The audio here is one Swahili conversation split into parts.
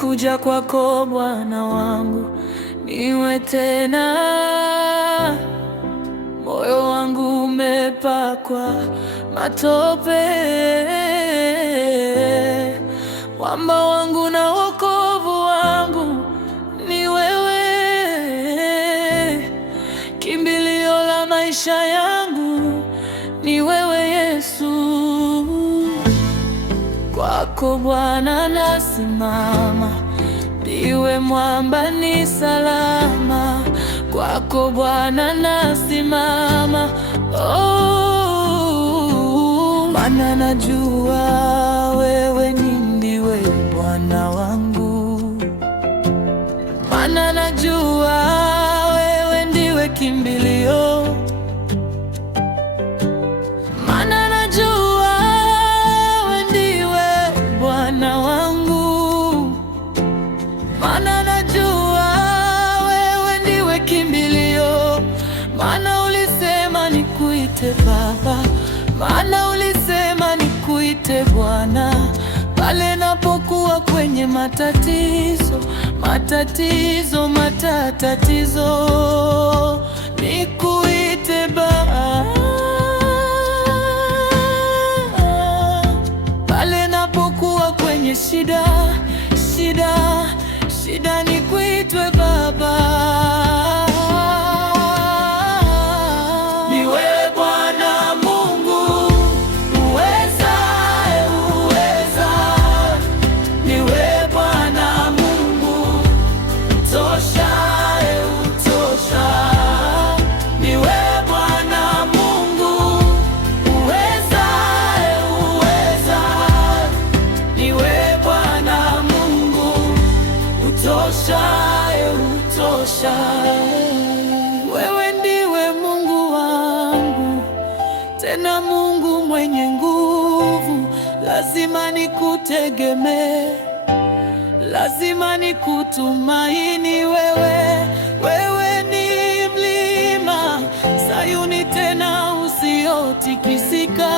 nimekuja kwako Bwana wangu, niwe tena. Moyo wangu umepakwa matope, mwamba wangu na wokovu wangu ni wewe, kimbilio la maisha yangu ni wewe Yesu. Kwako Bwana nasimama, ndiwe mwamba ni salama. Kwako Bwana nasimama, maana najua wewe ndiwe Bwana wangu, maana najua wewe ndiwe kimbilio, maana najua wewe ndiwe Bwana wangu, maana najua wewe ndiwe kimbilio, maana ulisema nikuite Baba, maana ulisema nikuite Bwana, pale napokuwa kwenye matatizo, nikuite Baba, pale napokuwa kwenye shida, nikuitwe Baba. Utosha. Wewe ndiwe Mungu wangu, tena Mungu mwenye nguvu. Lazima nikutegemee, lazima nikutumaini wewe. Wewe ni mlima Sayuni, tena usiotikisika.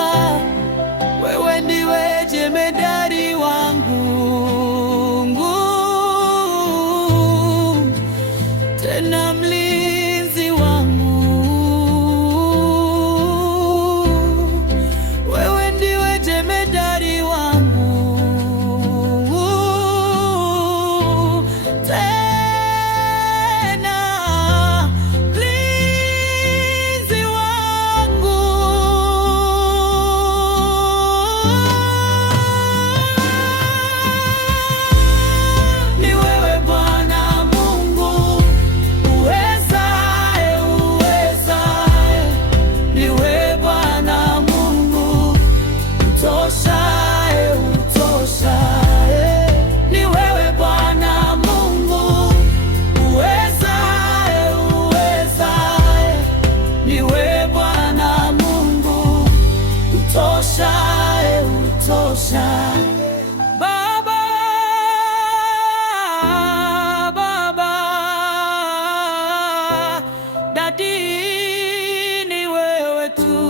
Wewe ndiwe jemedari wangu, tena mlinzi wangu. Wewe ndiwe jemedari wangu, tena mlinzi wangu. Ni wewe Bwana Mungu Baba, Dadi, ni wewe tu.